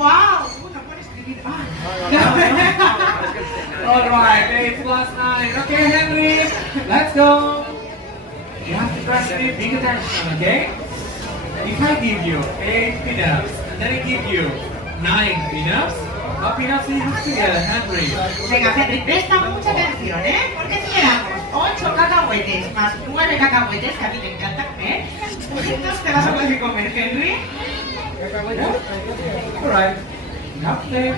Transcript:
¡Wow! No puedes escribir. Alright, 8 plus 9. Okay, Henry, let's go. You have to press me big attention, okay? If I give you 8 pinups, and then I give you 9 pinups, what pinups do you have together, Henry? Venga, Henry, presta mucha atención, ¿eh? Porque si le damos 8 cacahuetes más 9 cacahuetes, que a mí me encantan comer, ¿cuántos te vas a poder comer, Henry? Alright, enough there.